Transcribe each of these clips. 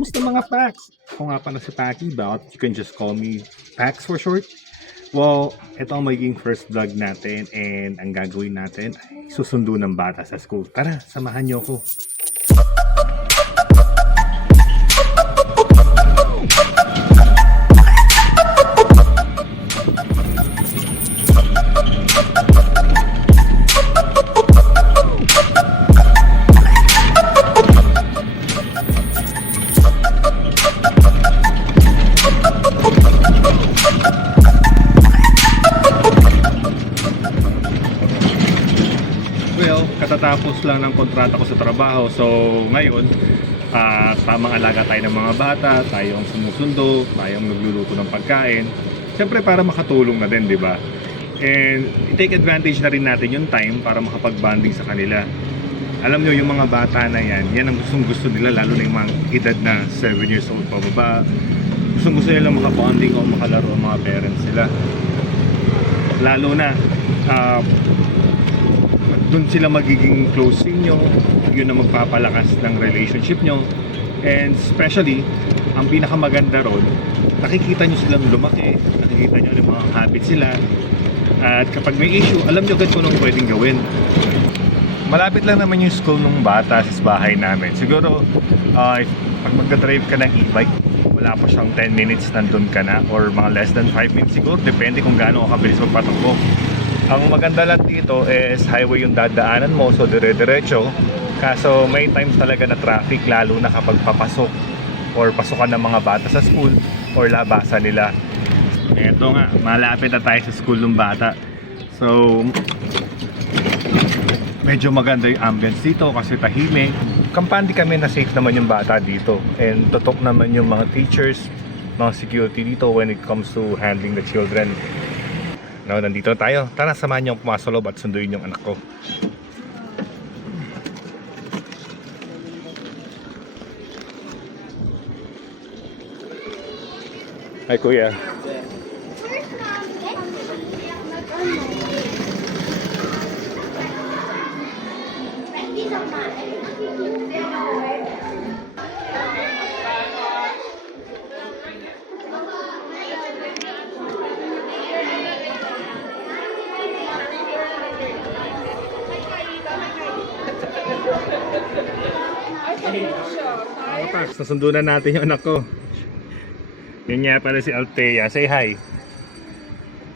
Kamusta mga Pax? Ako nga pala si Paki, but you can just call me Pax for short. Well, ito ang magiging first vlog natin and ang gagawin natin ay susundo ng bata sa school. Tara, samahan niyo ako. Well, katatapos lang ng kontrata ko sa trabaho. So, ngayon, tamang alaga tayo ng mga bata, tayo ang sumusundo, tayo ang nagluluto ng pagkain. Siyempre para makatulong na din, di ba? And i-take advantage na rin natin yung time para makapag-bonding sa kanila. Alam nyo, yung mga bata na yan ang gustong-gusto nila, lalo na yung mga edad na 7 years old pababa. Gustong-gusto nila makabonding o makalaro ang mga parents nila. Lalo na, doon sila magiging close sa inyo, yun ang magpapalakas ng relationship nyo. And especially, ang pinakamaganda ron, nakikita nyo silang lumaki, nakikita nyo yung mga habits sila, at kapag may issue, alam nyo agad kung anong pwedeng gawin. Malapit lang naman yung school ng bata sa bahay namin. Siguro, pag magdadrive ka ng e-bike, wala pa siyang 10 minutes nandun ka na, or mga less than 5 minutes siguro, depende kung gaano ka kabilis magpatakbo. Ang maganda lang dito is highway yung dadaanan mo, so dire-diretso. Kaso may times talaga na traffic, lalo na kapag papasok or pasukan ng mga bata sa school or labasan nila. Eto nga, malapit na tayo sa school ng bata. So, medyo maganda yung ambience dito kasi tahimik. Kampante kami na safe naman yung bata dito. And tutok naman yung mga teachers, mga security dito when it comes to handling the children. No, nandito tayo. Tara, samahan niyo pumasok sa loob at sunduin yung anak ko. Hi, Kuya. Nasundo na natin yung anak ko. Yun nga pala si Althea. Say hi.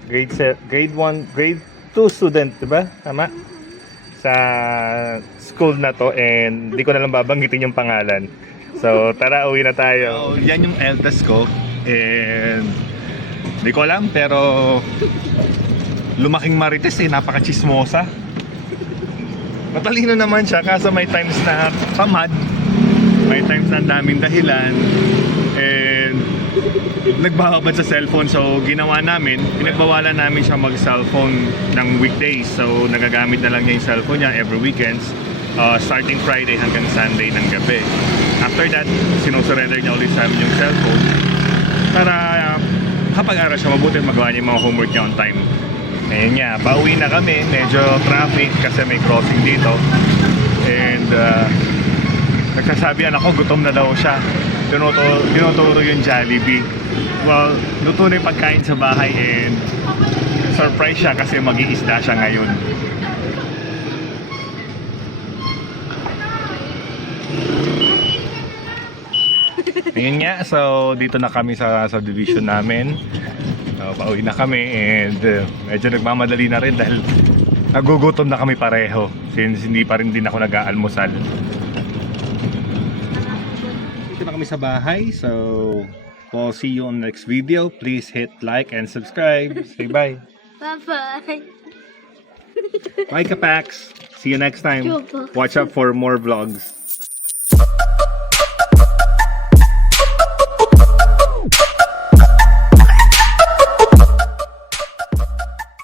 Grade 2 student, diba? Tama? Sa school na to, and hindi ko na lang babanggitin yung pangalan. So tara, uwi na tayo. So, yan yung eldest ko, and hindi ko alam, pero lumaking marites eh, napaka-chismosa. Matalino naman siya, kaso may times na tamad, may times na daming dahilan, and nagbababad sa cellphone. So ginawa namin, pinagbawalan namin siya mag-cellphone ng weekdays. So nagagamit na lang niya yung cellphone niya every weekends, starting Friday hanggang Sunday ng gabi. After that, sinusurrender niya ulit sa amin yung cellphone para kapag aral siya, mabuti magawa niya yung mga homework niya on time. Ayun nga, pauwi na kami, medyo traffic kasi may crossing dito. And nagsasabi anak ko, gutom na daw siya. Tinuturo yung Jollibee. Well, luto na yung pagkain sa bahay, and surprise siya kasi mag-iisda siya ngayon. Ayun nga, so dito na kami sa subdivision namin. Pauwi na kami, and medyo nagmamadali na rin dahil nagugutom na kami pareho since hindi pa rin din ako nag-aalmusal. Dito na kami sa bahay, so we'll see you on the next video. Please hit like and subscribe. Say bye. Bye-bye. Bye, Kapax. See you next time. Watch out for more vlogs.